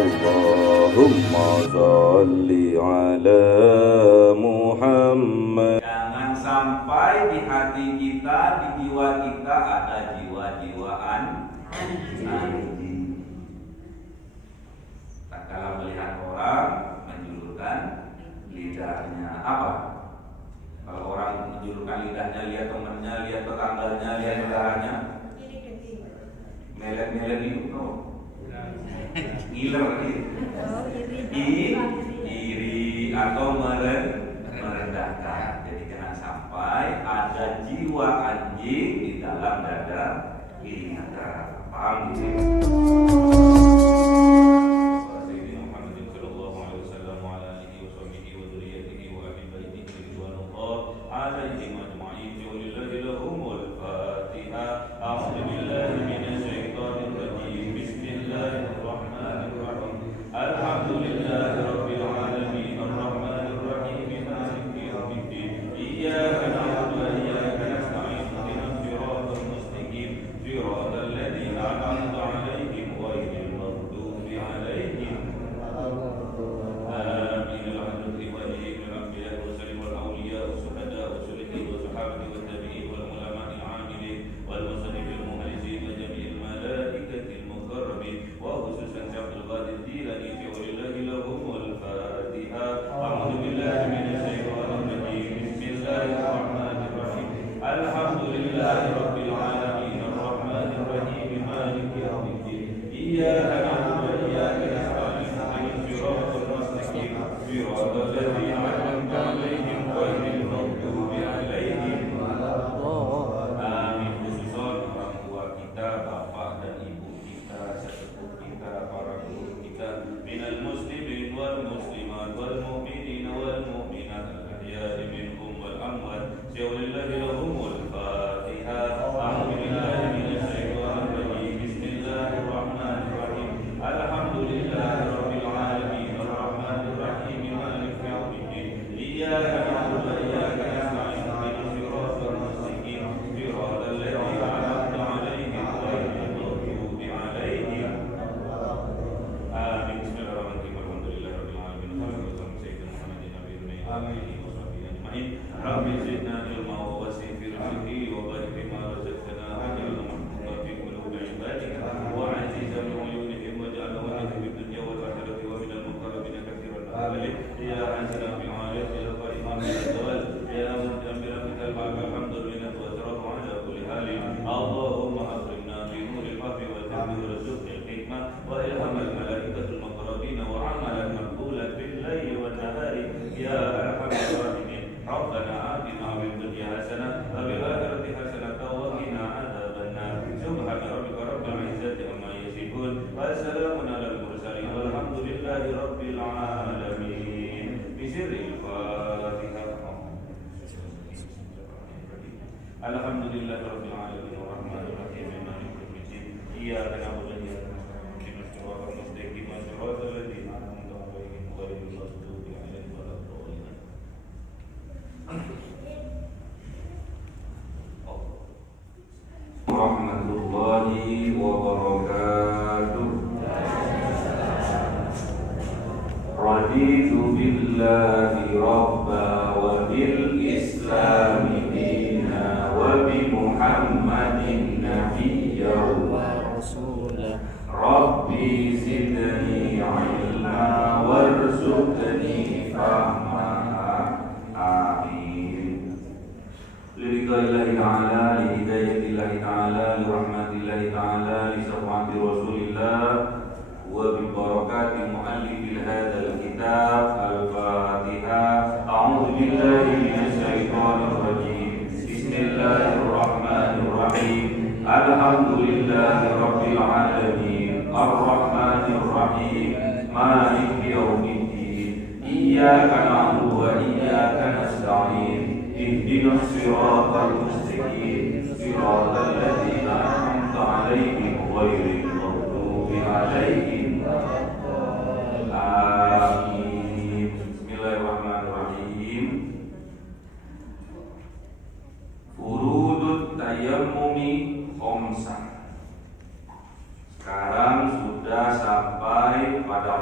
Allahumma sholli ala Muhammad. Jangan sampai di hati kita, di jiwa kita ada jiwa-jiwaan anjing. Tak kalah melihat orang menjulurkan lidahnya. Apa? Kalau orang menjulurkan lidahnya, lihat temannya, lihat tetangganya, lihat saudaranya, melet-melet itu no. Ngiler iri atau merendahkan. Jadi jangan sampai ada jiwa anjing di dalam dada kita. Paham gitu? Warahmatullahi wabarakatuh. Raditu billahi rabba wa bil islami dina wa bi Muhammadin nabiyya wa rasulah. Rabbi zidni ilma warzuqni fahma. Amin. Lillahi ta'ala, lidayatillahi ta'ala, lirahmatillahi ta'ala, lisafati rasulillah, wa bibarakati muallifil hadal kitab. Al-Fatihah. A'udhu billahi minasyaitanir rajim. Bismillahirrahmanirrahim. Alhamdulillahi rabbil alamin. Ar-Rahmanir Rahim. Maliki yaumiddin. Iyyaka na'budu wa iyyaka nasta'in. Ihdinas siratal mustaqim. Siratal ladzina an'amta 'alaihim ghairil maghdubi 'alaihim waladdallin. Amin. Bismillahirrahmanirrahim. Furudut tayammumi khamsah. Sekarang sudah sampai pada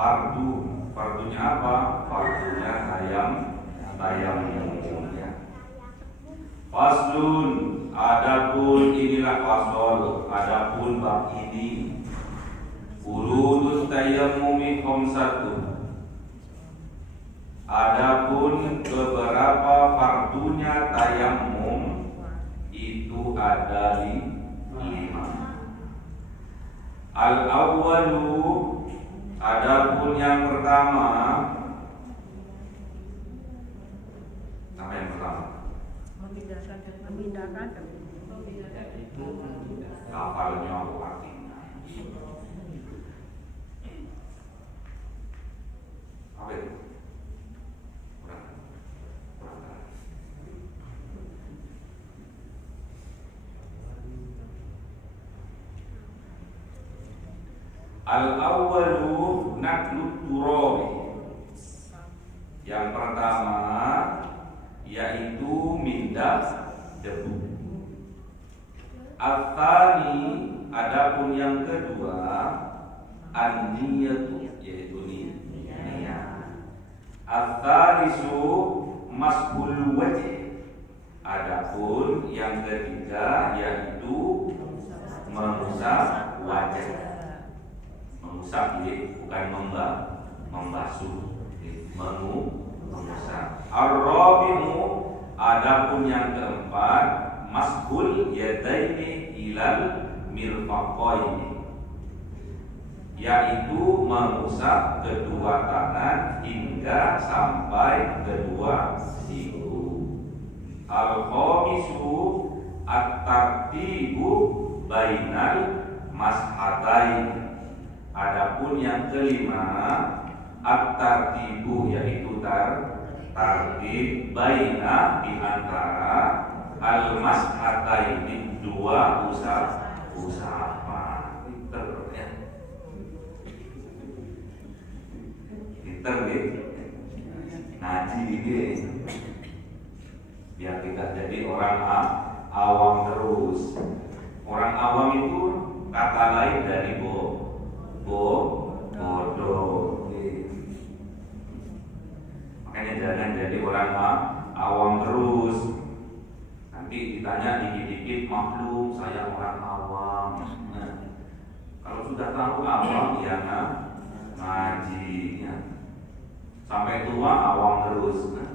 Fardunya apa? Fardunya tayamumnya. Faslun, adapun inilah fasol, adapun bab ini. Furudut tayammumi khamsatun. Adapun beberapa fardunya tayammum itu ada 5. Al-awwalu, adapun yang pertama. Apa yang pertama? Memindahkan. Kapalnya aku artinya. Apa itu? Al-awwalu naklut turabi. Yang pertama yaitu mindah debu. Al-thani, adapun yang kedua an-niyatu, yaitu niat. Al-thalisu mashul wajh. Adapun yang ketiga yaitu mengusap wajah. Mengusap bukan membasuh, mengusap. Ar-rabi'u, adapun yang keempat mashul yadaini ilal mirfaqaini, yaitu mengusap kedua tangan hingga sampai kedua siku. Al-khamisu at-tartibu bainal mashatain. Adapun yang kelima at-tartibu, yaitu tartib baina, di antara al-mas'ataini, dua usapan. Pinter ya. Pinter gitu. Ngaji ini biar tidak jadi orang awam terus. Orang awam itu kata lain dari bodoh. Makanya jangan jadi orang awam terus. Nanti ditanya dikit-dikit, maklum saya orang awam. Nah, kalau sudah tahu awam ya ngaji ya. Sampai tua awam terus. Nah,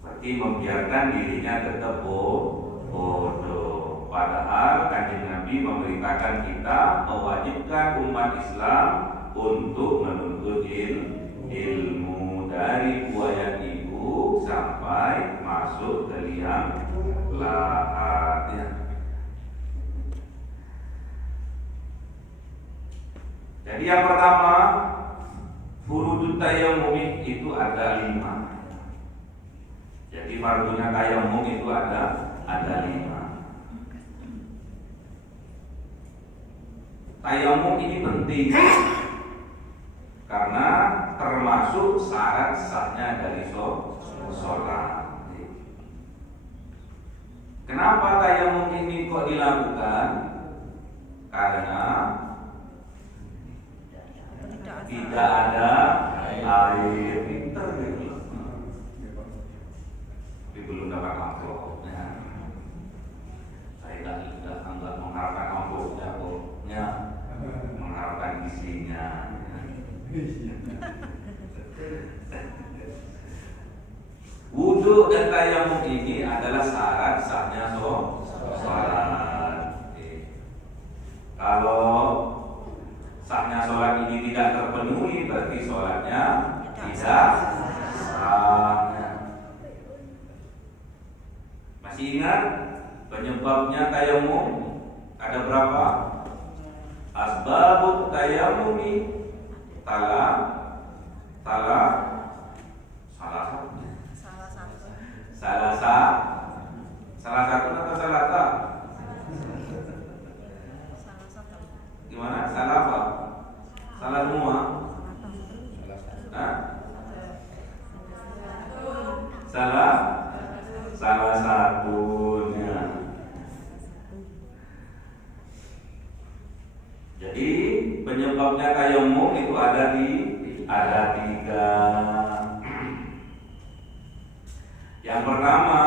berarti membiarkan dirinya tetap bodoh. Padahal Kanjeng Nabi memerintahkan kita, mewajibkan umat Islam untuk menuntut ilmu dari buaya ibu sampai masuk ke liang lahat. Jadi yang pertama, furudut tayammum itu ada 5. Jadi fardunya tayammum itu ada 5. Tayammum ini penting karena termasuk syarat sahnya dari sholat. Kenapa tayammum ini kok dilakukan? Karena tidak ada air. Pinter gitu. Tapi belum dapat amplopnya. Saya nggak mengharapkan amplopnya pokoknya. Mengharapkan isinya. Wudu dan tayammum ini adalah syarat sahnya sholat. Kalau sahnya sholat ini tidak terpenuhi, berarti sholatnya tidak sah. Masih ingat penyebabnya tayammum ada berapa? Asbabut tayammumi salah satu atau salah tak? Gimana? Salah apa? Salah semua? Hah? Salah satunya. Jadi penyebabnya tayamum itu ada tiga. Yang pertama,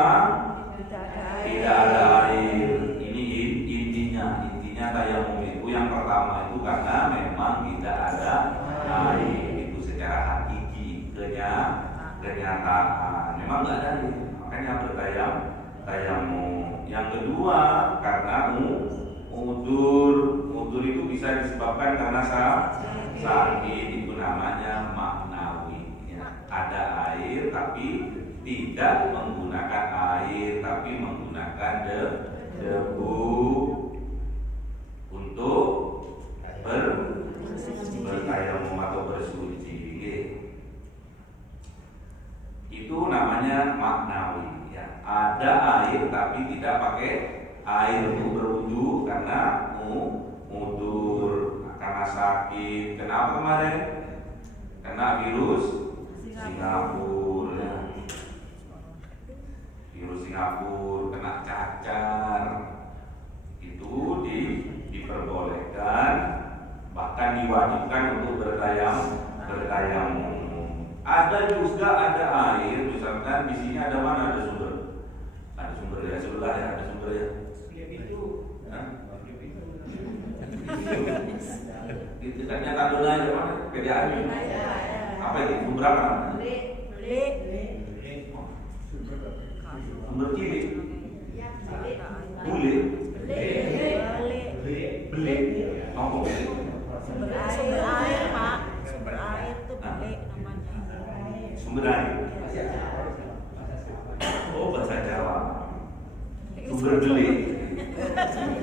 tidak ada air. Ini intinya tayamum itu yang pertama itu karena memang tidak ada air. Itu secara hakiki kenyataan memang nggak ada air, makanya bertayamum. Yang kedua, karena udzur itu bisa disebabkan karena sakit, itu namanya maknawi ya. Ada air tapi tidak menggunakan air, tapi menggunakan debu untuk bertayamum atau bersuci. Itu namanya maknawi ya. Ada air tapi tidak pakai air untuk berwudu karena udzur, karena sakit. Kenapa kemarin? Kena virus Singapura ya. Virus Singapura, kena cacar. Itu diperbolehkan, bahkan diwajibkan untuk bertayamum. Ada juga ada air, misalkan di sini ada mana ada sumber? Ada sumber ya sebelah ya, ada sumber ya. Itu kan nyata dulu aja mana? PDAM. Apa itu? Sumber apa? Sumber kiri. Bule. Beli. Oh, beli. Sumber air, Pak. Sumber air itu beli namanya. Sumber air. Oh, bahasa Jawa. Sumber beli.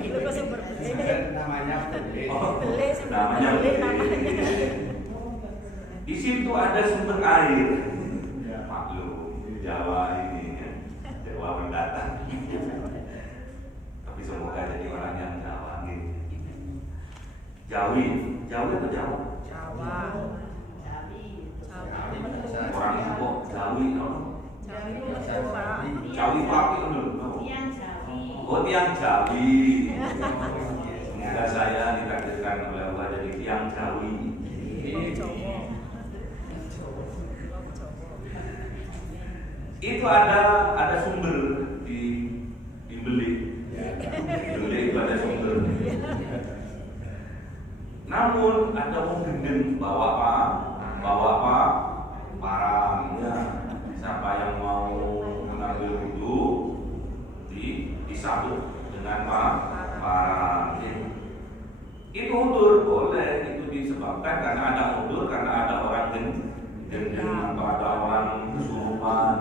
Itu kok sumber beli. Namanya Oh, Beli sumber namanya beli beli. namanya. Di situ ada sumber air. Maklum, Jawa ini ya. Jawa mendatang. Tapi semoga jadi orang yang Jawa gitu. Jawi atau Jawa? Jawa. Orang kok Jawi, no? Jawi itu Pak. Jawi pakai dulu. Oh, tiang Jawi. Semoga saya ditakdirkan oleh Allah jadi tiang Jawi. Itu ada sumber dibeli. Dibeli itu ada sumber. Namun ada orang gendeng bawa parang ya. Siapa yang mau mengambil wudu disabut dengan parang. Itu udzur boleh, itu disebabkan karena ada udzur, karena ada orang gendeng atau ada orang kesurupan,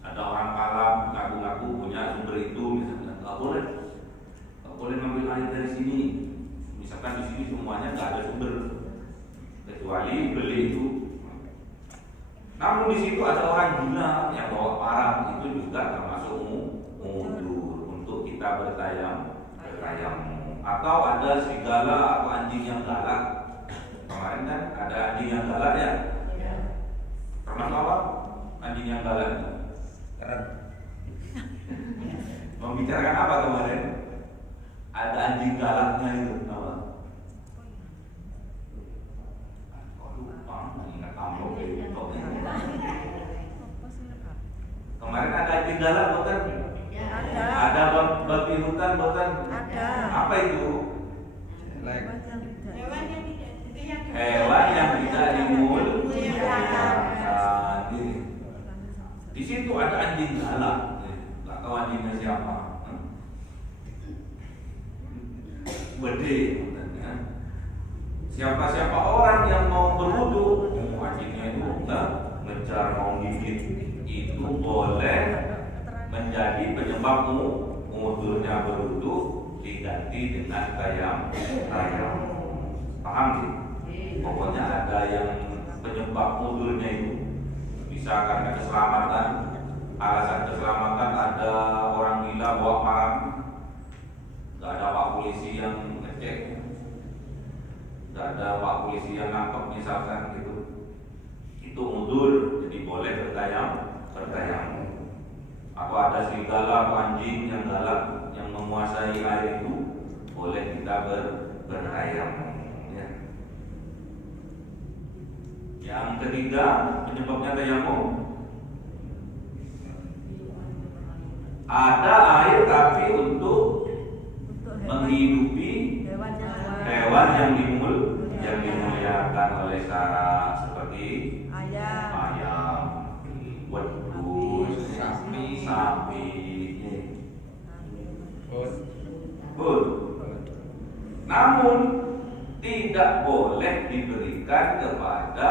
ada orang kalap ngaku-ngaku punya sumber itu, misalnya nggak boleh ngambil air dari sini. Misalkan di sini semuanya nggak ada sumber kecuali beli itu. Namun di situ ada orang gila yang bawa parang, itu juga termasuk udzur untuk kita bertayamum. Atau ada serigala atau anjing yang galak. Kemarin kan ada anjing yang galak ya. Pernah apa? Anjing yang galak itu. Membicarakan apa kemarin? Ada anjing galaknya itu apa? Lupa, ingat amplop itu. Kemarin ada anjing galak bukan? Ada babi hutan bukan? Ada. Apa itu? Hewan yang Hewan yang tidak dimuliakan. Di situ ada anjing galak. Nggak tahu anjingnya siapa. Bede. Siapa orang yang mau berwudu, anjingnya itu ngejar mau gigit, itu boleh menjadi penyebab udzurnya berwudu diganti dengan tayamum. Paham sih? Pokoknya ada yang penyebab udzurnya itu bisa karena keselamatan, alasan keselamatan, ada orang gila bawa parang, nggak ada pak polisi yang ngecek, nggak ada pak polisi yang nangkep misalkan gitu, itu udzur, jadi boleh bertayamum. Atau ada serigala atau anjing yang galak yang menguasai air itu, boleh kita bertayamum ya. Yang ketiga, penyebabnya tayamum. Ada air tapi untuk menghidupi hewan yang dimuliakan oleh syara, seperti ayam, wedus, sapi. Namun tidak boleh diberikan kepada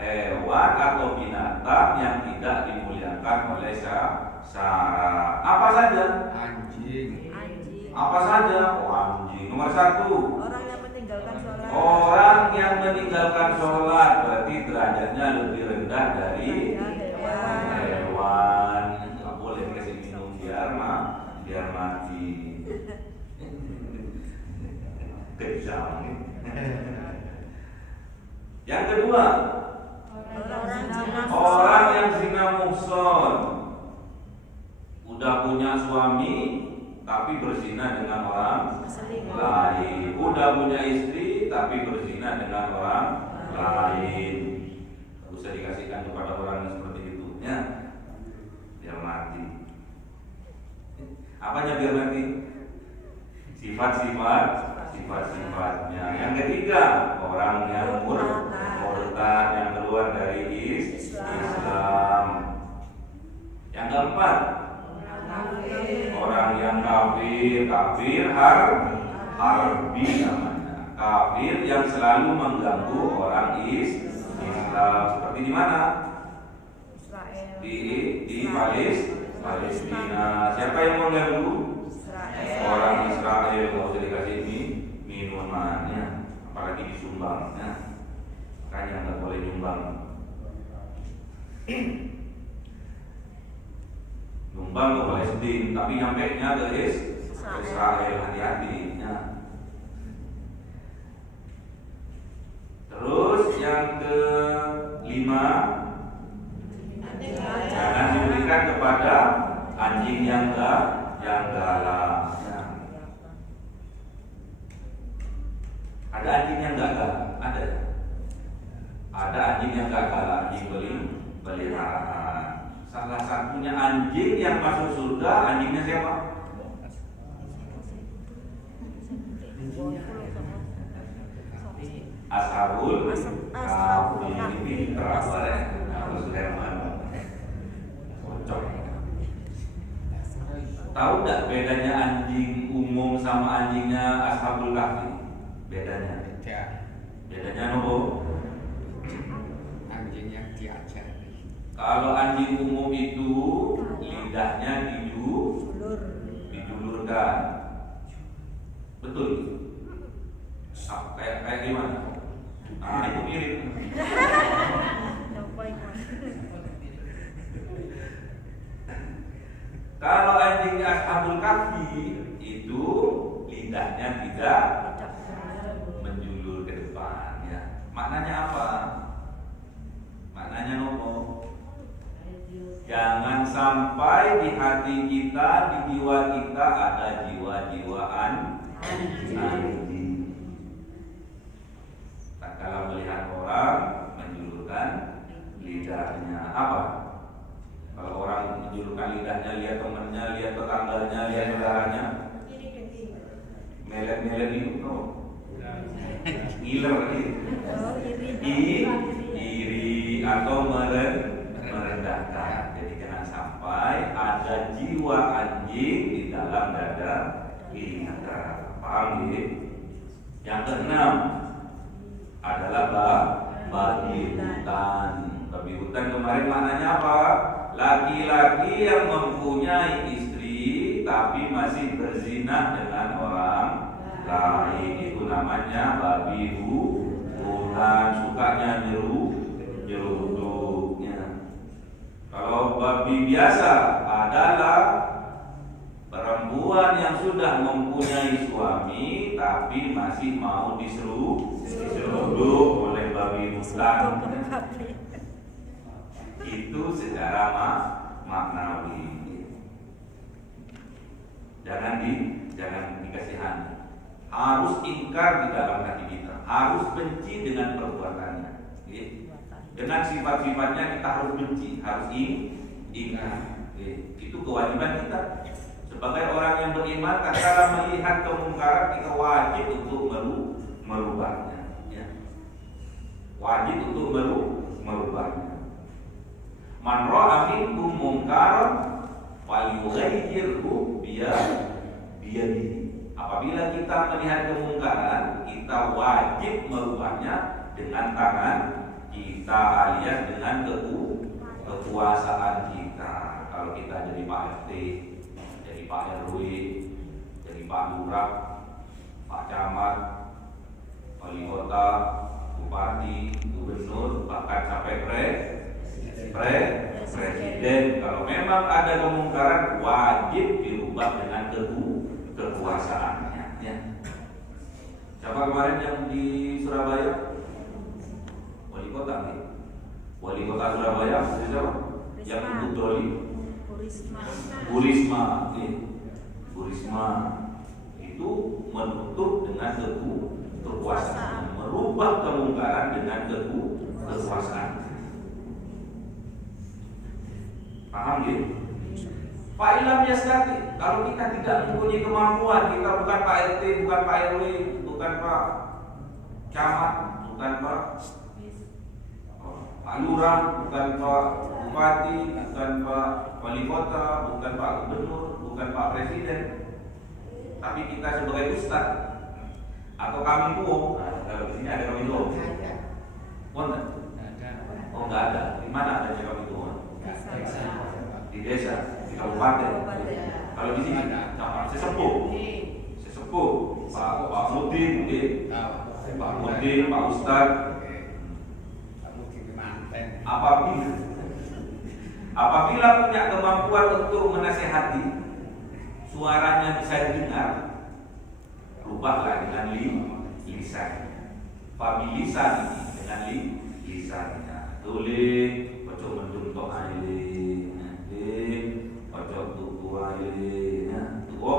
hewan atau binatang yang tidak dimuliakan oleh syara. Apa saja? Anjing. Apa saja? Oh, anjing. Nomor 1. Orang yang meninggalkan sholat. Orang yang meninggalkan sholat berarti derajatnya lebih rendah dari hewan. Nggak boleh dikasih minum biar mati. Kejam. Yang kedua, orang yang zina muhson, udah punya suami tapi berzina dengan orang lain, udah punya istri tapi berzina dengan orang lain. Gak usah dikasihkan kepada orang yang seperti itu, ya, biar mati. Apanya biar mati? Sifat-sifatnya. Yang ketiga, orang yang murtad, yang keluar dari Islam. Yang keempat, orang yang kafir harbi namanya. Kafir yang selalu mengganggu orang Islam. Seperti di mana? Di Palestina. Siapa yang mengganggu? Orang Israel. Nggak usah dikasih minumannya, apalagi disumbang, ya. Makanya nggak boleh nyumbang. Nyumbang ke Palestina, tapi nyampe nya ke Israel, hati-hati, ya. Terus yang kelima, jangan diberikan kepada anjing yang galak. Ada anjing yang gak galak? Ada. Ada anjing yang gak galak, anjing peliharaan. Salah satunya anjing yang masuk surga, anjingnya siapa? Ashabul Kahfi. Ini pintar ya. Harus Sulaiman. Cocok. Tahu nggak bedanya anjing umum sama anjingnya Ashabul Kahfi? Bedanya? Bedanya nopo? Anjing yang diajar. Kalau anjing umum itu lidahnya dijulurkan. Betul? Kayak gimana? Nah, itu mirip. Kalau anjingnya Ashabul Kahfi itu lidahnya tidak menjulur ke depan, ya. Maknanya apa? Maknanya nopo? Jangan sampai di hati kita, di jiwa kita ada jiwa-jiwaan anjing. Tak kala melihat orang menjulurkan lidahnya, apa? Kalau orang menjulurkan lidahnya, lihat temannya, lihat tetangganya, lihat saudaranya, melet-melet itu, no? Ngiler iri atau merendahkan. Jadi jangan sampai ada jiwa anjing di dalam dada kita. Paham ya? Yang keenam adalah babi hutan. Babi hutan kemarin maknanya apa? Laki-laki yang mempunyai istri tapi masih berzina dengan orang lain, itu namanya babi hutan. Sukanya nyeruduknya. Kalau babi biasa adalah perempuan yang sudah mempunyai suami tapi masih mau diseruduk oleh babi hutan. Itu secara maknawi. Jangan dikasihani. Harus ingkar di dalam hati kita, harus benci dengan perbuatannya. Dengan sifat-sifatnya kita harus benci, harus ingat. Itu kewajiban kita sebagai orang yang beriman. Tatkala melihat kemungkaran, kita wajib untuk merubahnya. Wajib untuk merubahnya. Man ra'a minkum munkaran falyughayyirhu biyadihi. Apabila kita melihat kemungkaran, kita wajib merubahnya dengan tangan kita alias dengan kekuasaan kita. Kalau kita jadi Pak RT, jadi Pak RW, jadi Pak Lurah, Pak Camat, wali kota, bupati, gubernur, bahkan sampai presiden. Kalau memang ada kemungkaran, wajib dirubah dengan kekuasaannya. Ya. Siapa kemarin yang di Surabaya? Wali kota nih. Wali kota Surabaya siapa? Yang untuk Doli? Bu Risma. Bu Risma itu menutup dengan kekuasaan, merubah kemungkaran dengan kekuasaan. Paham gitu? Pak Ilham Yastati, kalau kita tidak mempunyai kemampuan, kita bukan Pak RT, bukan Pak RW, bukan Pak Camat, bukan Pak Lurah, bukan Pak Bupati, bukan Pak Wali Kota, bukan Pak Gubernur, bukan Pak Presiden, tapi kita sebagai Ustaz atau kami tuh, kalau di sini ada kami tuh, oh nggak ada, di mana adanya kami tuh? Di desa, di kabupaten. Kalau di sini, sesepuh, Pak Mudin, Pak Mudin, Pak Ustaz. Apabila punya kemampuan untuk menasehati, suaranya bisa didengar, rubahlah dengan lisan. Fabilisan dengan lisannya. Tulis, ojo mendung tok aile, ojo tuku aile, tuku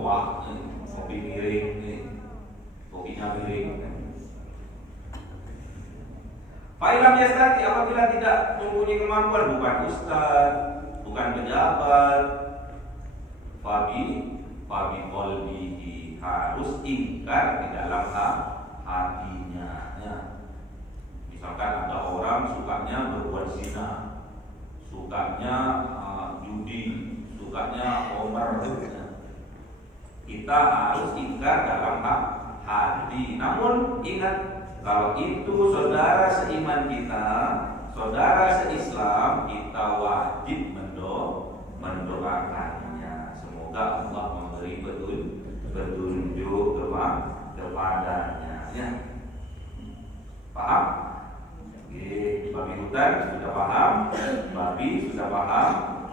wah, kopi miring, kopinya miring. Pak Ilham Yastati apabila tidak mempunyai kemampuan, bukan ustaz, bukan pejabat, Fabi qalbihi, harus ingkar di dalam hatinya. Ya. Misalkan ada orang sukanya berbuat zina, sukanya judi, sukanya homer, kita harus ingkar dalam hati. Namun ingat, kalau itu saudara seiman kita, saudara seislam, kita wajib mendoakannya. Semoga Allah memberi petunjuk kepadanya. Ya. Paham? Oke, babi hutan sudah paham, babi sudah paham,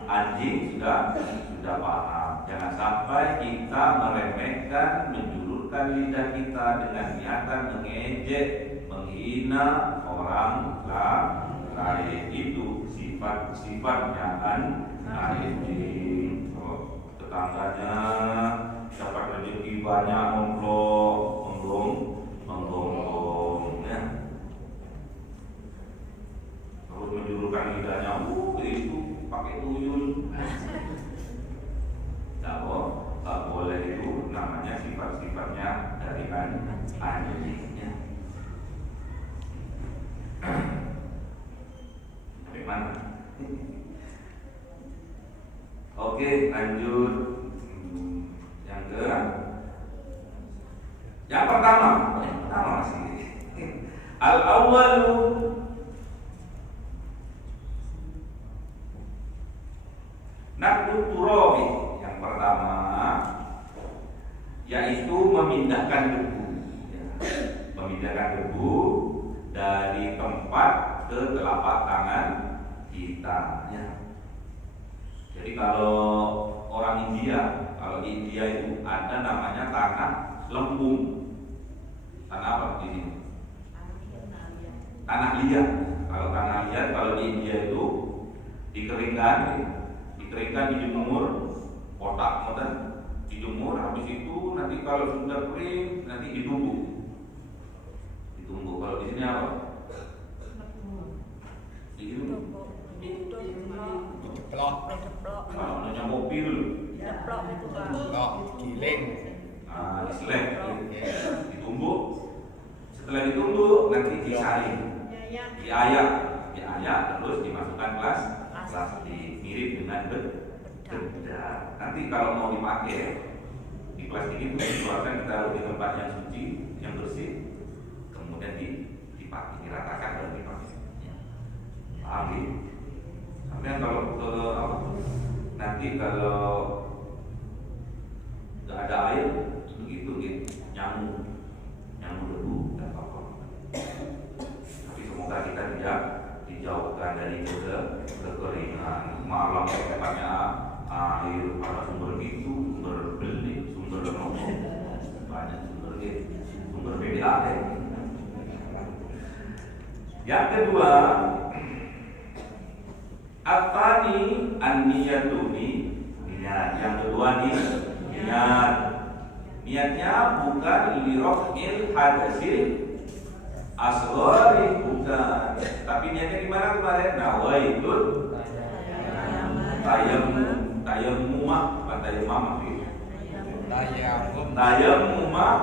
anjing sudah paham. Jangan sampai kita meremehkan, menjulurkan lidah kita dengan niatan mengejek, menghina orang lain. Itu sifat-sifatnya anjing. Tetangganya dapat rezeki banyak, menggonggong, ya. Terus menjulurkan lidahnya, itu pakai tuyul. Tak boleh, itu namanya sifat-sifatnya dari anjingnya. Bagaimana? Oke, lanjut. Yang pertama masih al-awwalu naqlut turabi. Yang pertama yaitu memindahkan debu, memindahkan debu dari tempat ke telapak tangan kita. Ya. Jadi kalau orang India, kalau di India itu ada namanya tanah lempung. Tanah apa di sini? Tanah liat. Kalau tanah liat, kalau di India itu dikeringkan, dijemur, kotak modern, dijemur. Habis itu nanti kalau sudah kering, nanti ditumbuk Setelah ditumbuk nanti disaring, Ya. diayak terus dimasukkan kelas plastik mirip dengan bedak. Nanti kalau mau dipakai di plastik itu dikeluarkan, ditaruh di tempat yang suci, yang bersih, kemudian dipakai, diratakan dan dipakai. Paham ya? Sampai kalau nanti kalau nggak ada air begitu gitu, nyamuk debu dan apa-apa. Tapi semoga kita tidak dijauhkan dari kekeringan. Malam tempatnya air, ada sumber itu, sumber belik, sumber rokok, banyak sumber BDAD. Yang kedua, Atani an-niyatuni, niat. Yang kedua nih niat. Niatnya bukan lirofil hadasil asghari, bukan. Tapi niatnya gimana kemarin? Nawaitun tayammumah, bukan tayammumah gitu. Tayammumah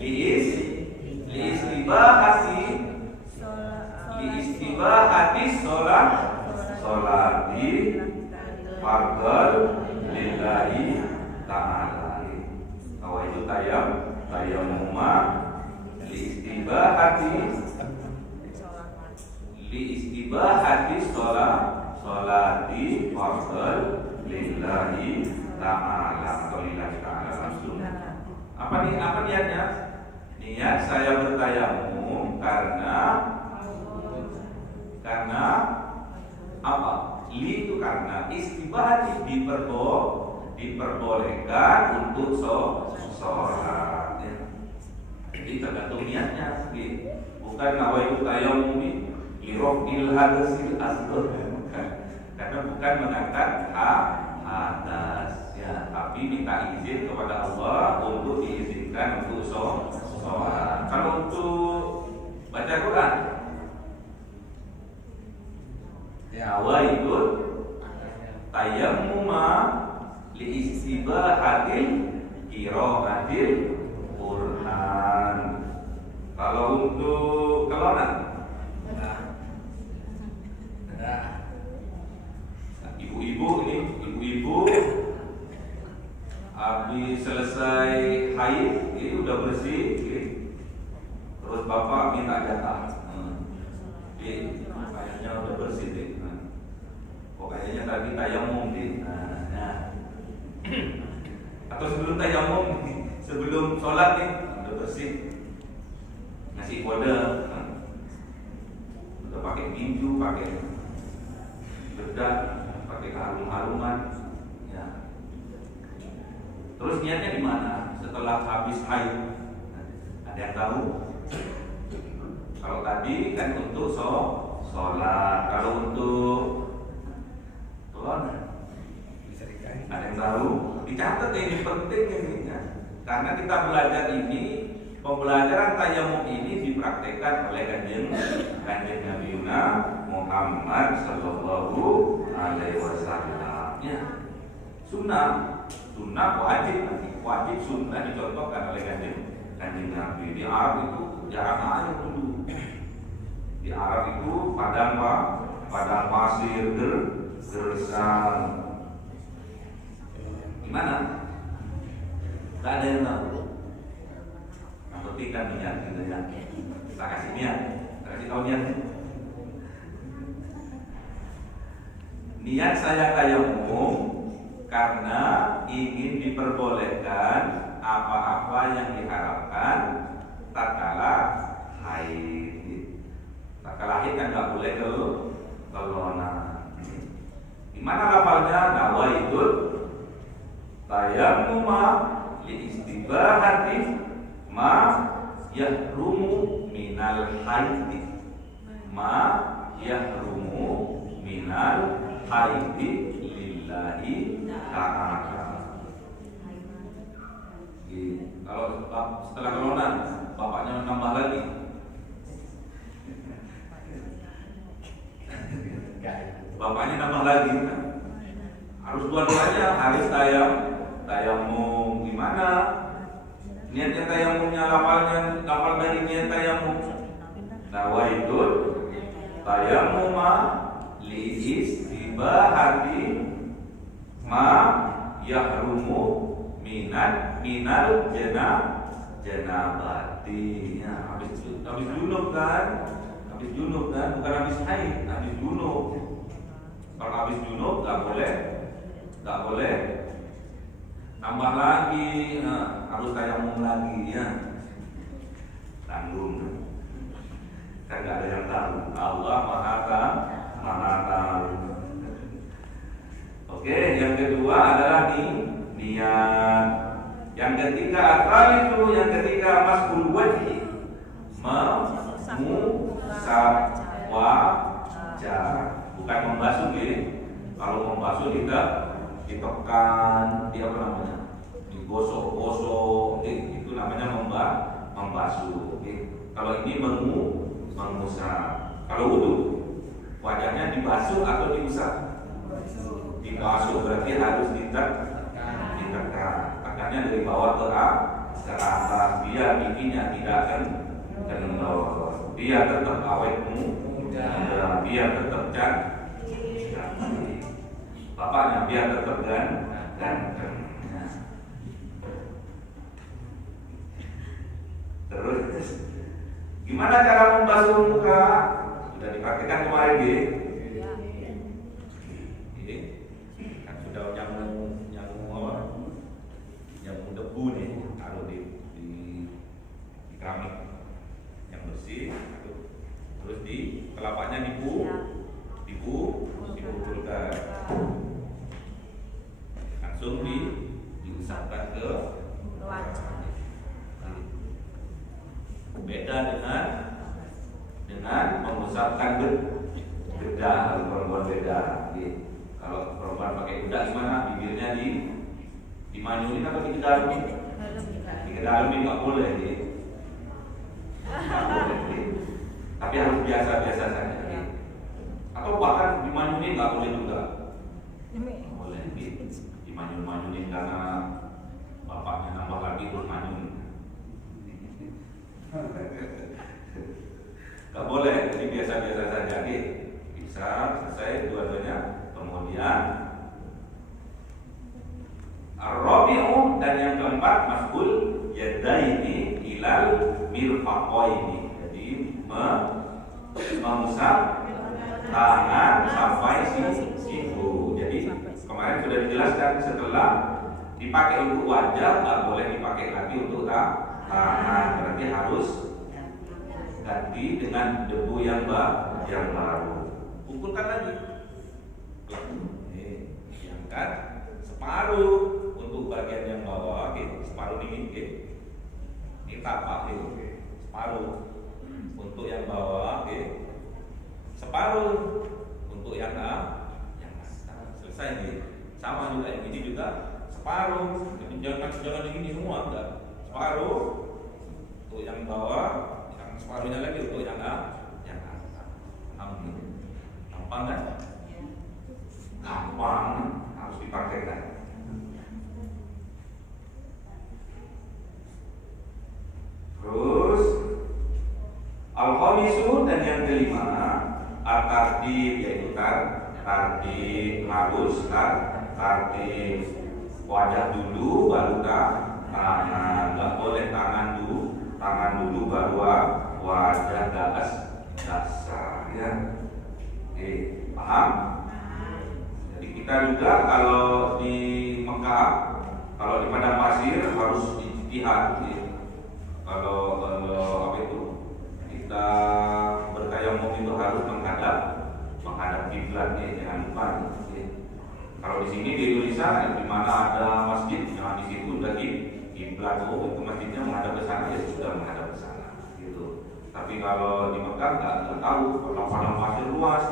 liistibahati sholati fardal lillahi ta'ala. Bahwa itu tayammumah liistibahati sholati fardal lillahi ta'ala atau lillahi ta'ala langsung. Apa niatnya? Niat saya bertayamum karena apa? Li itu karena istibahati diperbolehkan untuk sholat. Jadi tergantung niatnya. Bukan nawaitu tayammumi lirofil hadasil asghar, karena bukan mengangkat hadas ya, tapi minta izin kepada Allah untuk diizinkan untuk sholat. Kalau untuk baca Quran, nawaitu tayammuma liistibahatil qiraatil Quran. Kalau untuk kelonan, ibu-ibu habis selesai haid, itu udah bersih, terus bapak minta jatah, kayaknya udah bersih deh, kayaknya tadi tayamum deh, atau sebelum tayamum, sebelum sholat nih udah bersih, ngasih kode, udah pakai tinju, pakai bedak, pakai harum-haruman, ya. Terus niatnya di mana? Setelah habis haid, ada yang tahu? Kalau tadi kan untuk sholat, kalau untuk kelonan, ada yang tahu? Dicatat ini penting ini, ya. Karena kita belajar ini, pembelajaran tayamum ini dipraktekkan oleh kanjeng Nabi Muhammad Sallallahu Alaihi Wasallam. Ya. Sunnah wajib sunnah dicontohkan oleh kanjeng Nabi. Di Arab itu jarang air dulu. Di Arab itu padang pasir, gersang. Gimana? Gak ada yang tahu. Yang penting kan niat gitu ya. Kita kasih niat, kita kasih tahu niat. Niat saya tayamum karena ingin diperbolehkan apa-apa yang diharapkan tatkala haid. Tatkala haid kan nggak boleh kelonan. Gimana lafalnya? Nawaitut tayammuma liistibahati ma yahrumu minal haidi. Ma yahrumu minal haidi lillahi ta'ala. Kalau setelah kelonan bapaknya nambah lagi, bapaknya nambah lagi, harus dua-duanya, harus tayamum. Gimana? Niatnya tayamumnya, lafal dari niat tayamum. Nawaitul tayamuma li istibahati ma yahrumu minal janabati. Ya, habis junub kan, bukan habis haid, habis junub. Kalau habis junub nggak boleh tambah lagi, harus tayamum lagi ya. Tanggung. Kan nggak ada yang tahu. Allah maha tahu. Oke, yang kedua adalah niat. Yang ketiga yang ketiga masbul wajhi, memusah wajah, bukan membasuh ya. Kalau membasuh ditekan, digosok-gosok, itu namanya membasuh. Kalau ini mengusap. Kalau wudu, wajahnya dibasuh atau diusap? Dibasuh, berarti harus ditekan. Tekannya dari bawah ke atas, biar giginya tidak kendor, biar tetap awet muda, biar tetap cantik. Bapaknya biar tetap ganteng. Terus gimana cara membasuh muka? Sudah dipraktikkan kemarin, kan sudah nyamu debu nih, taruh di keramik yang bersih, terus di kelapanya dipukulkan, langsung diusapkan ke wajah. Beda dengan mengusapkan bedah. Kalau perempuan beda, kalau perempuan pakai bedah gimana? Bibirnya dimanyunin atau dikedalumin? Dikedalumin nggak boleh, tapi harus biasa-biasa saja. Atau bahkan dimanyunin nggak boleh juga. Boleh, dimanyun-manyunin karena bapaknya nambah lagi terus manyun. Gak boleh, jadi biasa-biasa saja. Bisa selesai dua-duanya. Kemudian ar-rabi'u, dan yang keempat masbul yadaini ilal mirfaqaini. Jadi mengusap tangan sampai siku. Jadi kemarin sudah dijelaskan, setelah dipakai untuk wajah nggak boleh dipakai lagi untuk tangan, berarti harus ganti dengan debu yang baru. Kumpulkan lagi, diangkat separuh untuk bagian yang bawah, separuh ini tapak, separuh untuk yang bawah, separuh untuk yang atas. Selesai sama juga yang ini juga separuh, tapi jangan begini semua, enggak. Separuh untuk yang bawah, yang separuhnya lagi untuk yang atas. Gampang kan? Gampang, harus dipraktekkan. Terus al-khamisu, dan yang kelima at-tartib, yaitu tartib harus tartib wajah dulu baru tangan. Nggak boleh tangan dulu baru wajah, dasar ya. Oke, paham? Jadi kita juga kalau di Mekah, kalau di padang pasir harus ijtihad. Kalau apa itu, kita bertayamum itu harus menghadap kiblat, jangan lupa. Kalau di sini di Indonesia, di mana ada masjid, jangan di situ udah kiblat, itu masjidnya menghadap ke sana, ya sudah menghadap ke sana, gitu. Tapi kalau di Mekah nggak tahu, kalau padang pasir luas,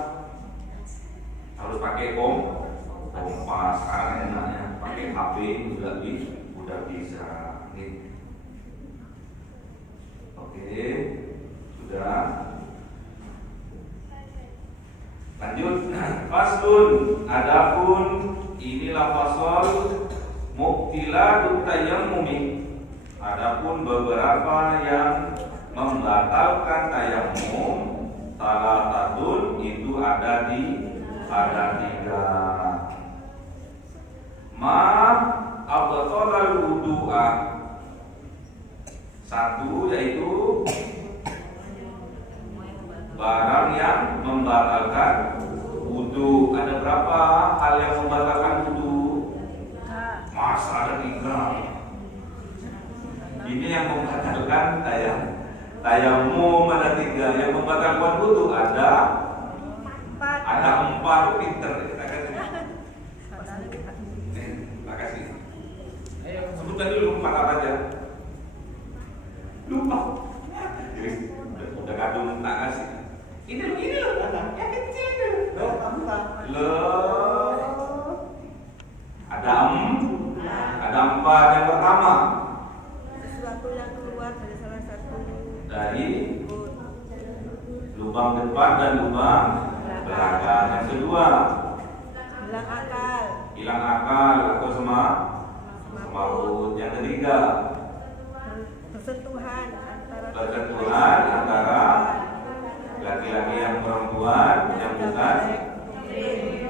harus pakai kompas, sekarang enaknya pakai HP udah bisa. Oke, sudah. Lanjut, faslun, adapun inilah fasal muktilatut tayammumi. Adapun beberapa yang membatalkan tayamum, salatun itu ada 3. Ma abtalal wudu'a. 1 yaitu barang yang membatalkan wudu. Ada berapa hal yang membatalkan wudu? Masa ada 3. Ini yang membatalkan tayamum ada 3. Yang membatalkan wudu ada 4. Pinter. Makasih. Sebutkan dulu 4 apa aja. Lupa. Udah kadung tak kasih. Ini loh, yang kecil itu. Loh. Ada 4. Yang pertama, Sesuatu yang keluar dari salah satu dari lubang depan dan lubang belakang. Yang kedua, hilang akal atau semabut. Yang ketiga, bersentuhan antara laki-laki yang perempuan yang bukan.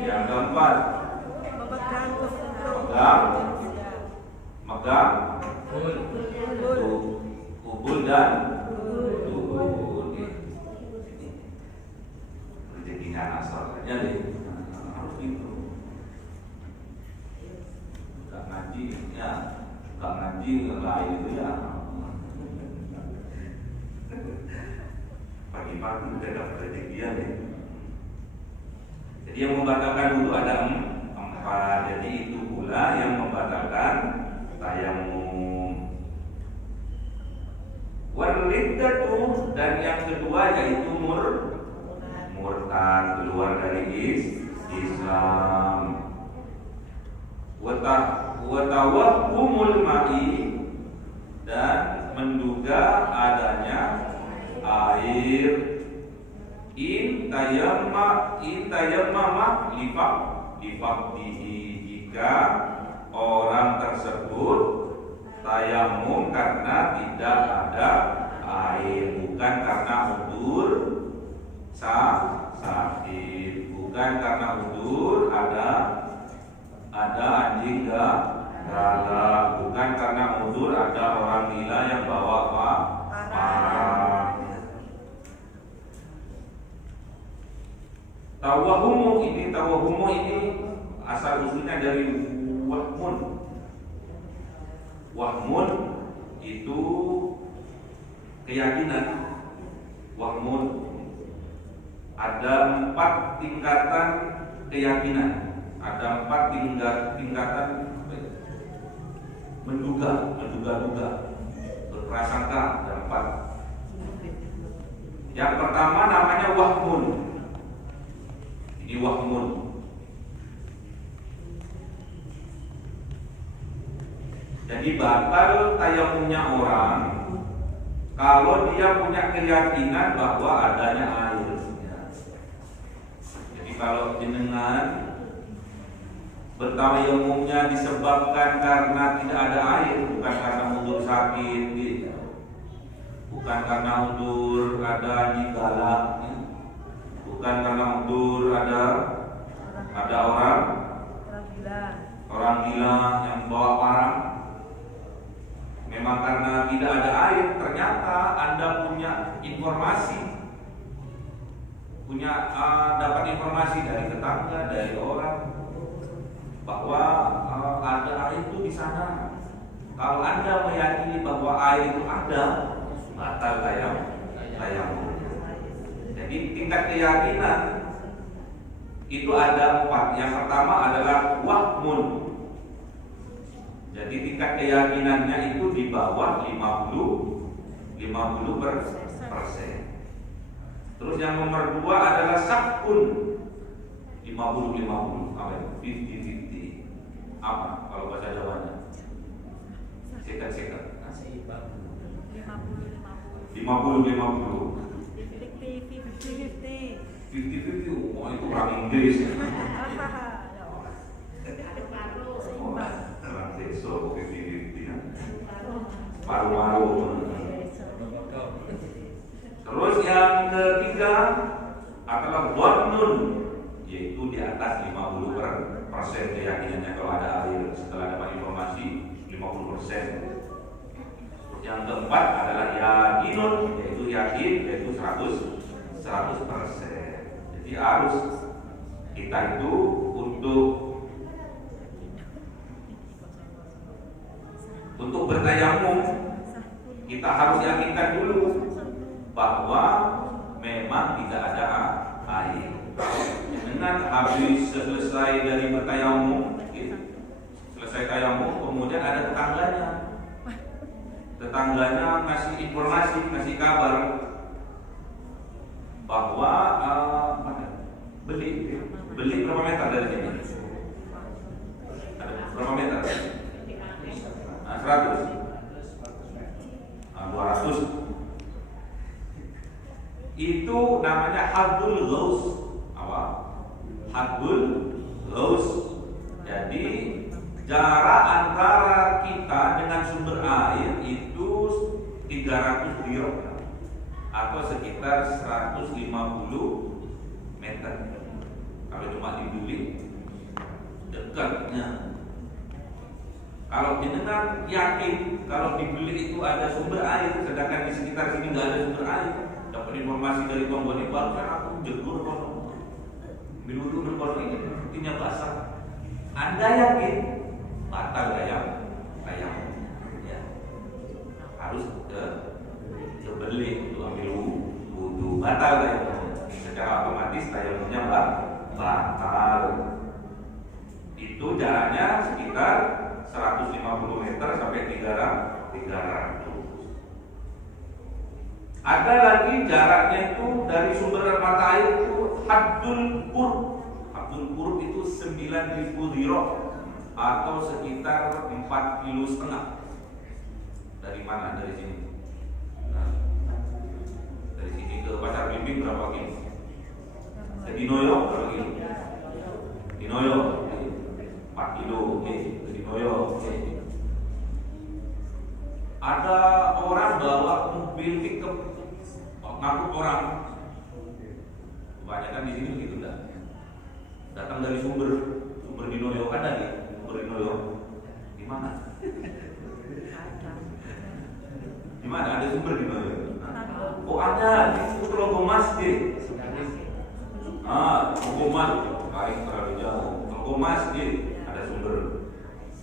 Yang keempat, megang kubul dan dubur. Rezekinya anak solehnya deh. Harus gitu. Gak ngaji lain itu ya. Pagi-pagi udah dapat rezekian deh. Jadi yang membatalkan wudu ada 4. Jadi itu pula yang membatalkan tayamum. Waliddatu, dan yang kedua yaitu murtad, keluar dari Islam. Watawahumul ma'i, dan menduga adanya air. In tayammama lifaqdihi, jika orang tersebut tayamum karena tidak ada air, bukan karena udzur sakit, bukan karena udzur ada anjing galak, bukan karena udzur ada orang gila yang bawa parah. Tawahumu ini asal usulnya dari wahmun. Wahmun itu keyakinan. Wahmun ada 4 tingkatan keyakinan. Ada 4 tingkatan menduga, berprasangka. Ada 4. Yang pertama namanya wahmun. Ini wahmun. Jadi batal tayamumnya orang kalau dia punya keyakinan bahwa adanya air. Jadi kalau jenengan bertayamumnya disebabkan karena tidak ada air, bukan karena udzur sakit, bukan karena udzur ada anjing galak, bukan karena udzur ada orang gila yang bawa parang. Memang karena tidak ada air, ternyata Anda punya informasi, dapat informasi dari tetangga, dari orang bahwa ada air itu di sana. Kalau Anda meyakini bahwa air itu ada, batal tayamum. Jadi tingkat keyakinan itu ada 4. Yang pertama adalah wahmun. Jadi tingkat keyakinannya itu di bawah 50%. Terus yang nomor 2 adalah syakun, 50-50. Apa itu? 50-50. Apa kalau bahasa Jawanya? Sekat-sekat. 50-50. 50-50. Oh, itu orang Inggris ya. Orang Deso 50-50 ya. Paruh ketiga adalah dhannun, yaitu di atas 50% keyakinannya kalau ada air setelah dapat informasi 50%. Yang keempat adalah yakinun, yaitu yakin, yaitu 100%. Jadi harus kita itu untuk bertayamum, kita harus yakinkan dulu bahwa memang tidak ada air. Dengan habis selesai dari bertayamum, selesai tayamum, kemudian ada tetangganya ngasih informasi, ngasih kabar bahwa beli berapa meter dari sini? Berapa meter? 100, 200. Itu namanya hadul ghaus. Apa? Hadul ghaus. Jadi jarak antara kita dengan sumber air itu 300 dirham atau sekitar 150 meter. Kalau cuma dibeli dekatnya. Kalau jenengan yakin kalau dibeli itu ada sumber air, sedangkan di sekitar sini nggak ada sumber air, dapat informasi dari penghuni baru kan aku jegur kono, bilu kono ini buktinya basah. Anda yakin batal tayam, ya harus ke beli untuk ambil wudu, batal tayam. Secara otomatis tayamnya batal. Itu jaraknya sekitar 150 meter sampai 300. Ada lagi jaraknya itu dari sumber mata air itu haddul qurb. Haddul qurb itu 9.000 dirham atau sekitar 4,5 kilo. Dari mana? Dari sini. Dari sini ke Pasar Bimbing berapa kilo? Ke Dinoyo berapa kilo? Dinoyo 4 kilo. Ada orang bawa mobil pickup ngangkut orang. Kebanyakan di sini begitu dah. Datang dari sumber Dinoyo kan tadi. Sumber Dinoyo. Di mana? Di mana ada sumber Dinoyo? Oh ada di Tlogo Masjid. Tlogo Masjid. Kali terlalu jauh. Tlogo Masjid.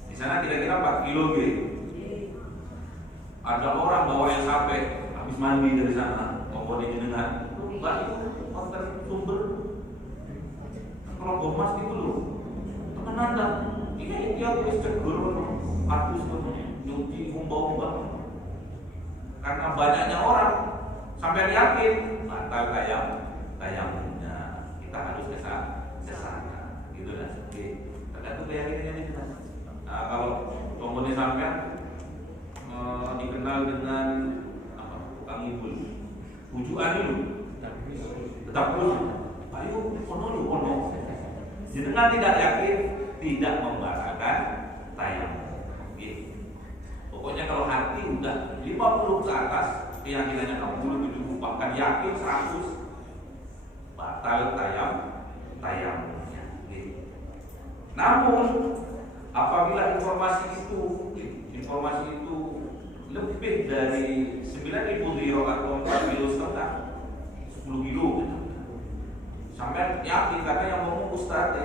Di sana kira-kira 4 kilo gitu. Ada orang bawa yang sampai habis mandi dari sana, komponen jenengan. Enggak itu konten sumber. Kalau gomas itu loh, temenan dah. Ini dia wis cegur, atus nyuci umbau-umbau. Karena banyaknya orang sampai yakin batal tayamumnya. Kita harus ke sana. Gitu lah. Tergantung keyakinannya kita. Nah, kalau komponen sampean dikenal dengan apa? Tukang ibul, bujukan dulu, tetap dulu. Ayo, kono. Jenengan tidak yakin, tidak membatalkan tayamum. Pokoknya kalau hati udah 50 ke atas, keyakinannya 60, 70, bahkan yakin 100, batal tayamumnya. Namun apabila informasi itu lebih dari 9.000 dirham atau 4,5 kilo, 10 kilo, sampai yakin karena yang ngomong ustaz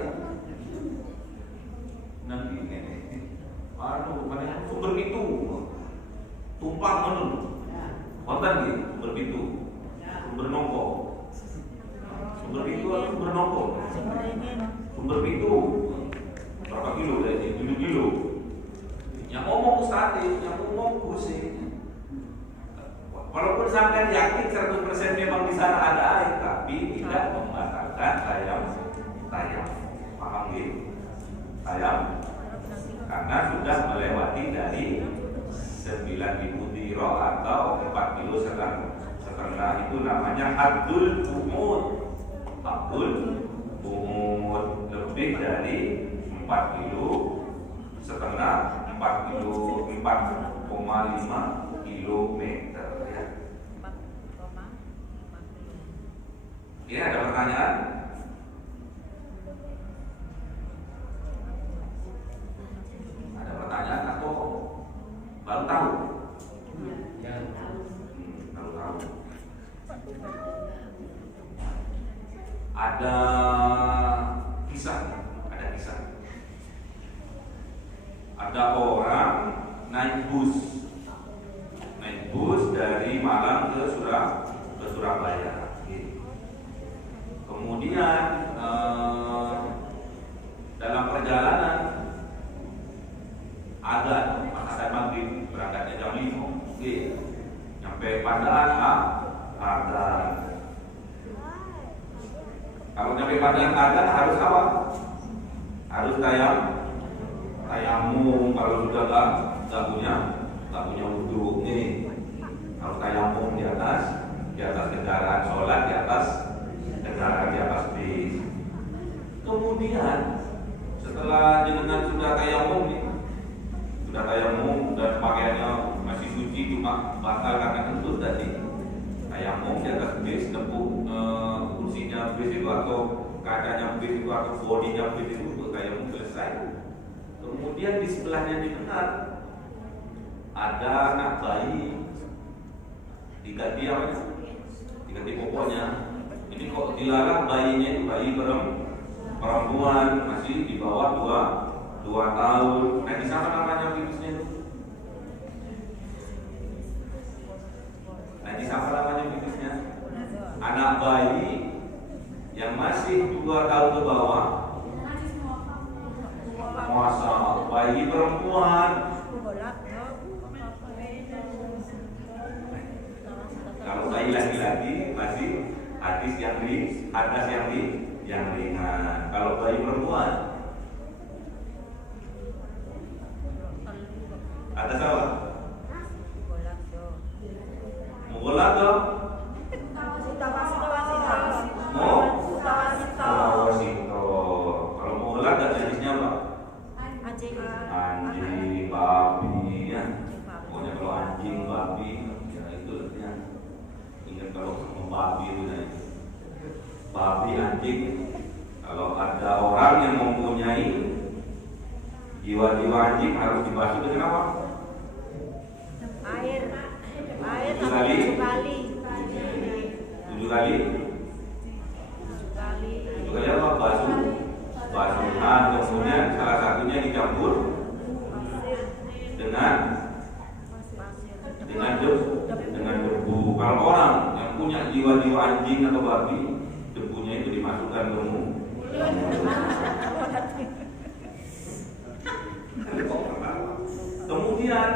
nanti sumber itu tumpang menun, konten gitu, sumber itu, sumber nongko, sumber itu atau sumber nongko, sumber itu berapa kilo dari 7 kilo. Yang ngomong ustaz, yang ngomong pusing. Walaupun sampai yakin 100% memang di sana ada air, tapi tidak membatalkan tayam. Paham gitu? Tayam karena sudah melewati dari 9.000 dirham atau 4 kilo setengah itu namanya haddul umud. Haddul umud lebih dari 4 kilo setengah, 4,5 kilometer ya. Oke, ada pertanyaan? Ada pertanyaan atau baru tahu? Baru tahu. Ada kisah. Ada orang naik bus dari Malang ke Surabaya. Kemudian dalam perjalanan ada maghrib, berangkatnya jam 5. Nyampe Padang ada. Kalau nyampe Padang ada harus apa? Harus tayamum. Kalau sudah nggak punya wudhu nih, harus tayamum di atas kendaraan, sholat di atas kendaraan, di atas bis. Kemudian setelah jenengan sudah tayamum dan pakaiannya masih suci, cuma batal karena kentut tadi, tayamum di atas bis, tepuk kursinya bis itu atau kacanya bis itu atau bodinya bis itu untuk tayamum selesai. Kemudian di sebelahnya didengar ada anak bayi diganti popoknya. Ini kok dilarang bayinya itu bayi perempuan masih di bawah 2 tahun. Nah, di sana namanya bibisnya itu. Anak bayi yang masih 2 tahun ke bawah. Masa bayi perempuan. Kalau bayi laki-laki masih hadis yang ringan. Kalau bayi perempuan atas apa? Mughalladha. Mutawasito. Kalau mughalladha jenisnya apa? Anjing, babi ya. Pokoknya kalau anjing, babi ya itu ya. Ingat kalau babi itu ya. Babi, anjing. Kalau ada orang yang mempunyai jiwa-jiwa anjing harus dibasuh dengan apa? Air 7 kali. 7 kali. 7 kali apa? Basuhan. Kemudian salah satunya dicampur dengan debu. Kalau orang yang punya jiwa-jiwa anjing atau babi, debunya itu dimasukkan ke mulut. Kemudian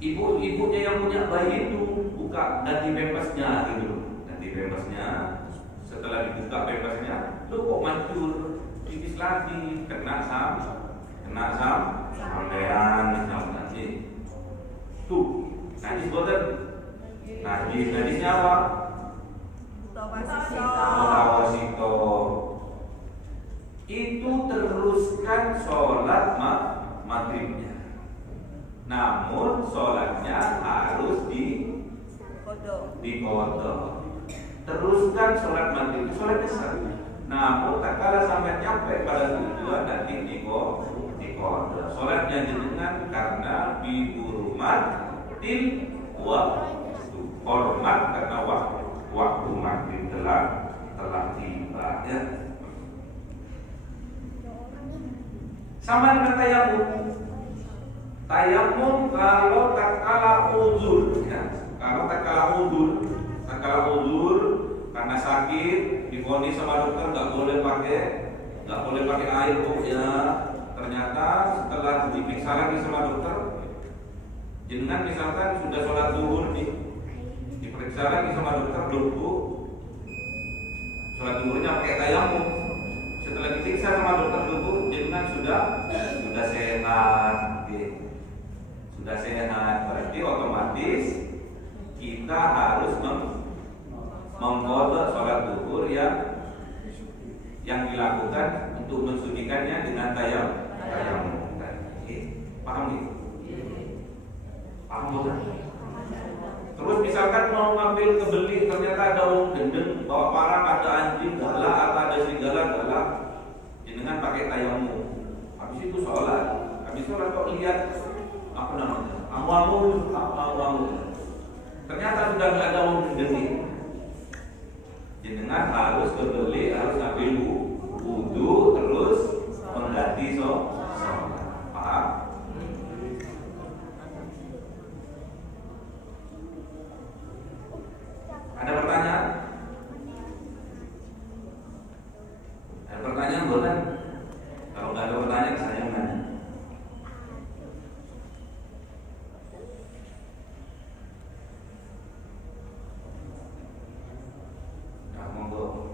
ibunya yang punya bayi itu buka ganti pampasnya gitu. Ganti pampasnya. Setelah dibuka pampasnya, lu kok mancur pipis lagi, kena sampean nanti. Tuh, najis boten. Najisnya apa? Mutawasito. Itu teruskan sholat maghribnya. Namun sholatnya harus diqodho. Teruskan sholat maghrib, sholatnya sah. Namun tak kala sampai nyampe pada tujuan nanti diqodho. Sholatnya jenengan karena bihurumatil waktu, hormat karena waktu maghrib telah tiba ya. Sama dengan tayamum kalau tatkala uzur ya. Kalau tatkala uzur karena sakit divonis sama dokter nggak boleh pakai air ya. Ternyata setelah diperiksa lagi sama dokter, jenengan misalkan sudah sholat zuhur nih, diperiksa lagi sama dokter, Bu, sholat zuhurnya pakai tayamum. Setelah diperiksa sama dokter tubuh, jenengan sudah sehat, sudah sehat. Berarti otomatis kita harus mengqadha sholat zuhur yang dilakukan untuk mensucikannya dengan tayamum. Paham nih? Paham bukan? Terus bisa misalkan mau ngambil kebeli, ternyata ada wong gendeng, bawa parang, ada anjing galak, atau ada serigala galak, dengan pakai tayamum. Habis itu sholat, kok lihat apa namanya, amu-amu. Ternyata sudah nggak ada wong gendeng. Jenengan harus kebeli, harus ngambil wudu, terus mengganti sholat. Paham? Ada pertanyaan? Ada pertanyaan boleh? Kalau nggak ada pertanyaan saya nanya. Nah, monggo.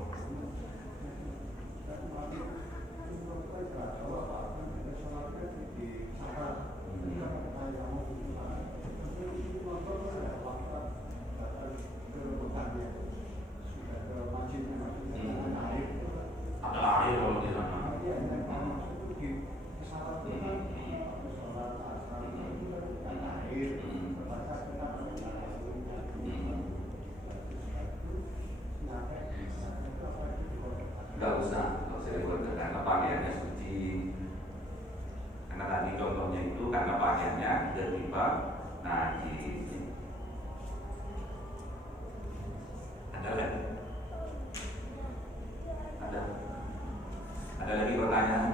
Ada air kalau di sana. Enggak usah, kalau saya buatkan karena pakaiannya suci. Karena tadi contohnya itu karena pakaiannya deribah najis. Ada lagi? Ada lagi pertanyaan?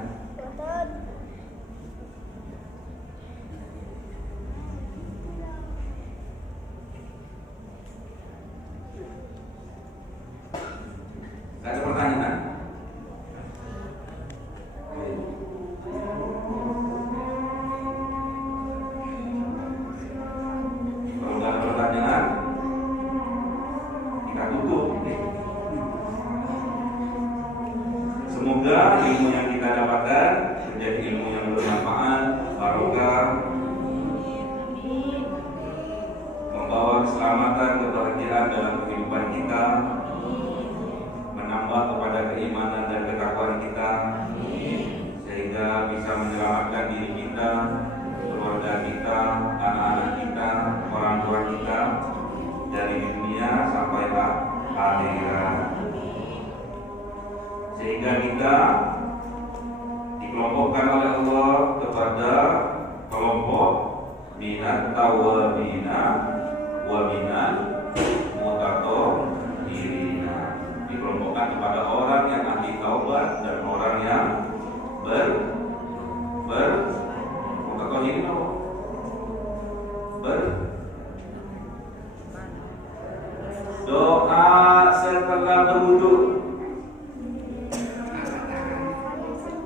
Gak ada pertanyaan? Kalau gak ada pertanyaan, kita tutup. Semoga ilmu yang kita dapatkan menjadi ilmu yang bermanfaat, barokah, membawa keselamatan, kebahagiaan dalam kehidupan kita, menambah kepada keimanan dan ketakwaan kita, sehingga bisa menyelamatkan diri kita, keluarga kita, anak-anak kita, orang tua kita dari dunia sampailah akhirat. Sehingga kita dikelompokkan oleh Allah kepada kelompok minat tawabina wa minat mutatahhirina, dikelompokkan kepada orang yang ahli taubat dan orang yang mutatahhirin, doa setelah berwudu.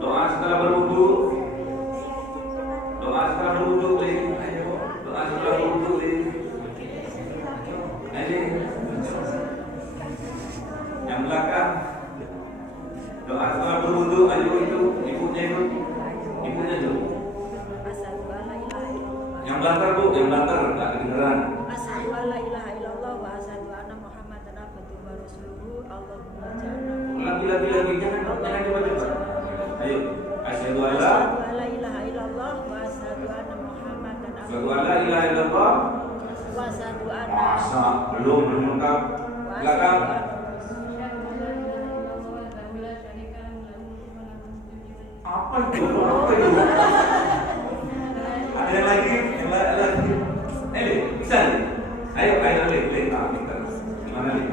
Doa setelah berwudu, Doa setelah berwudu. Ini yang belakang. Doa setelah berwudu, ayo itu ibunya itu. Yang belakang bu, yang belakang nggak kedengeran. Asyhadu an la ilaha illallah wa asyhadu anna Muhammadan abduhu wa rasuluhu. Allahumma ja'alna. Lagi jangan coba. Ayo, asyhadu an la ilaha illallah wa asyhadu anna Muhammadan abduhu wa la ilaha illallah wa asyhadu anna. Masa belum lengkap. Belakang. Apa itu? Ada yang lagi? Bisa. Ayo, kita. Gimana nih?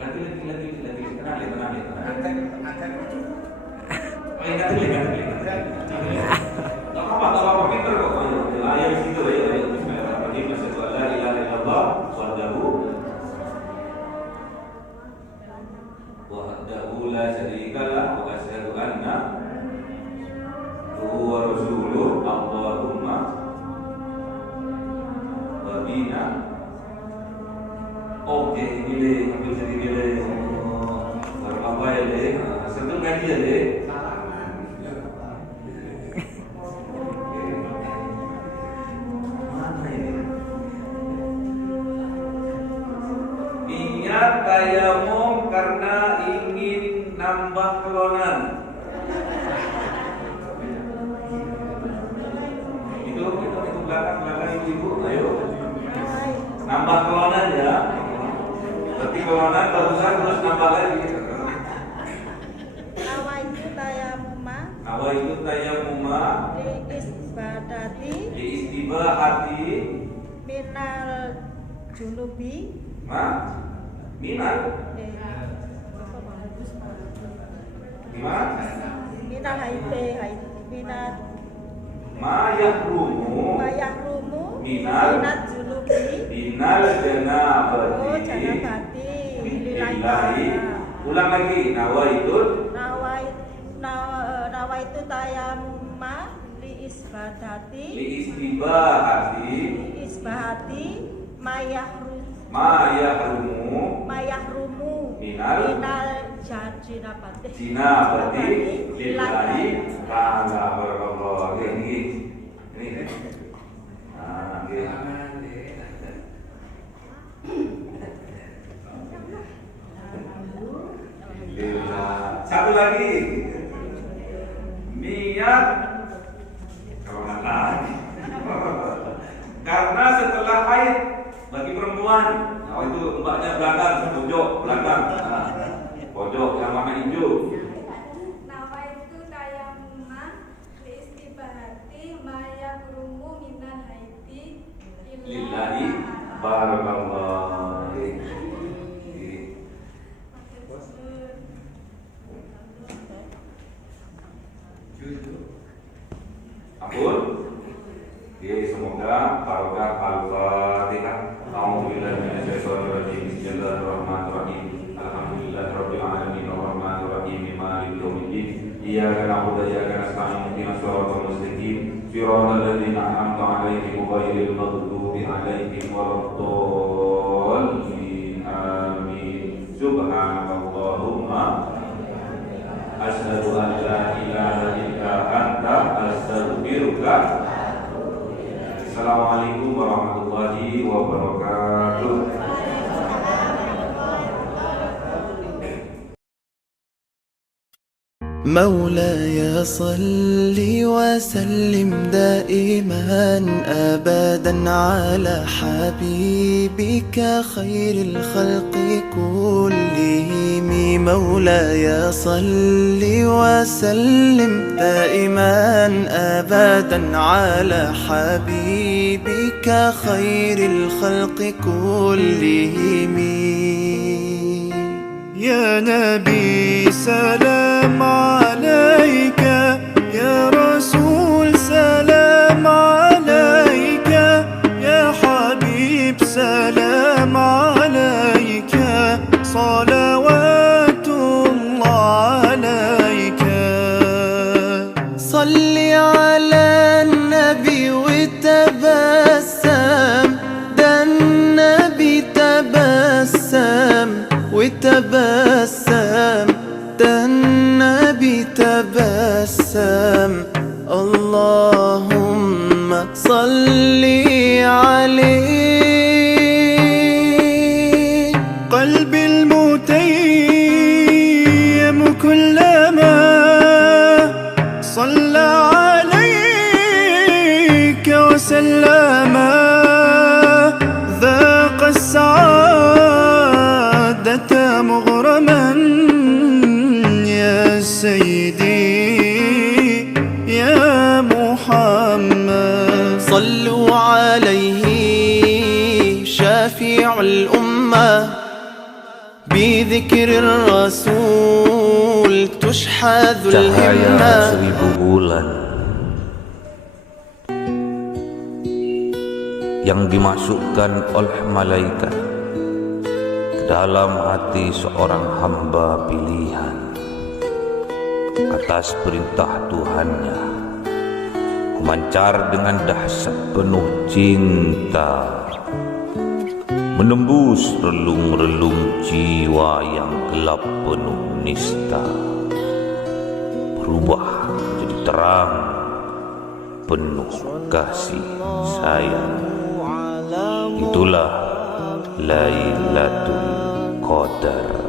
Lagi. Tenang. Oh, ingat. Gak apa-apa, pinter kok. Ayo di situ, ayo. Bismillahirrahmanirrahim. Asyhadu an la ilaha illallah wahdahu la syarika lah wa asyhadu anna wa rasuluh. Allahumma wa bina. Oke, ini deh, ambil sedikit deh. Apa ya deh? Sentuh ngaji ya deh. Mana ini? Niat tayamum karena ingin nambah kelonan. belakang ibu, ayo. Nambah kelonan ya. Berarti kelonan barusan terus nambah lagi. Nawaitu tayamuma Nawaitu tayamuma li istibahati minal junubi minal gimana? minal minal Mayahrumu minal junubi janabati lillahi. Ulang lagi. Nawaitu tayamuma li isbahati mayahrumu minal jinabati lillahi ta'ala. Barakallah. Ini. Nah, satu lagi. Niat karena setelah haid bagi perempuan. Nah, itu mbaknya belakang, belakang. Nah, pojok yang warna hijau. Nawaitu tayamuma li istibahati mayahrumu minal haiti Lillahi barakallah. Ampun. Oke, semoga barokah Al-Fatihah. A'udzubillahi minasyaitonir rajim. Bismillahirrahmanirrahim. Alhamdulillahirabbil alamin arrahmanir rahim maliki yaumiddin. Iyyaka na'budu wa iyyaka nasta'in. Ihdinas siratal mustaqim. Siratal ladzina an'amta 'alaihim ghairil maghdubi 'alaihim waladdallin. Amin. Subhanakallahumma asyhadu an la ilaha illa anta astaghfiruka. Assalamualaikum warahmatullahi wabarakatuh. مولاي صل وسلم دائما أبدا على حبيبك خير الخلق كلهم. مولاي صل وسلم دائما أبدا على حبيبك خير الخلق كلهم. يا نبي سلام عليك، يا رسول سلام عليك، يا حبيب سلام عليك، صلوات الله عليك. صل على النبي وتبسم، ده النبي تبسم وتبسم، ده النبي تبسم. اللهم صل عليه. قلبي المتيم كلما صلى عليك وسلم ذاق السعادة مغرما. يا سيدي يا محمد صلوا عليه شافع الأمة، بذكر الرسول تشحذ الهمة. Cahaya 1000 bulan yang dimasukkan oleh malaikat ke dalam hati seorang hamba pilihan atas perintah Tuhannya, memancar dengan dahsyat penuh cinta, menembus relung-relung jiwa yang gelap penuh nista, berubah menjadi terang penuh kasih sayang. Itulah Lailatul Qadar.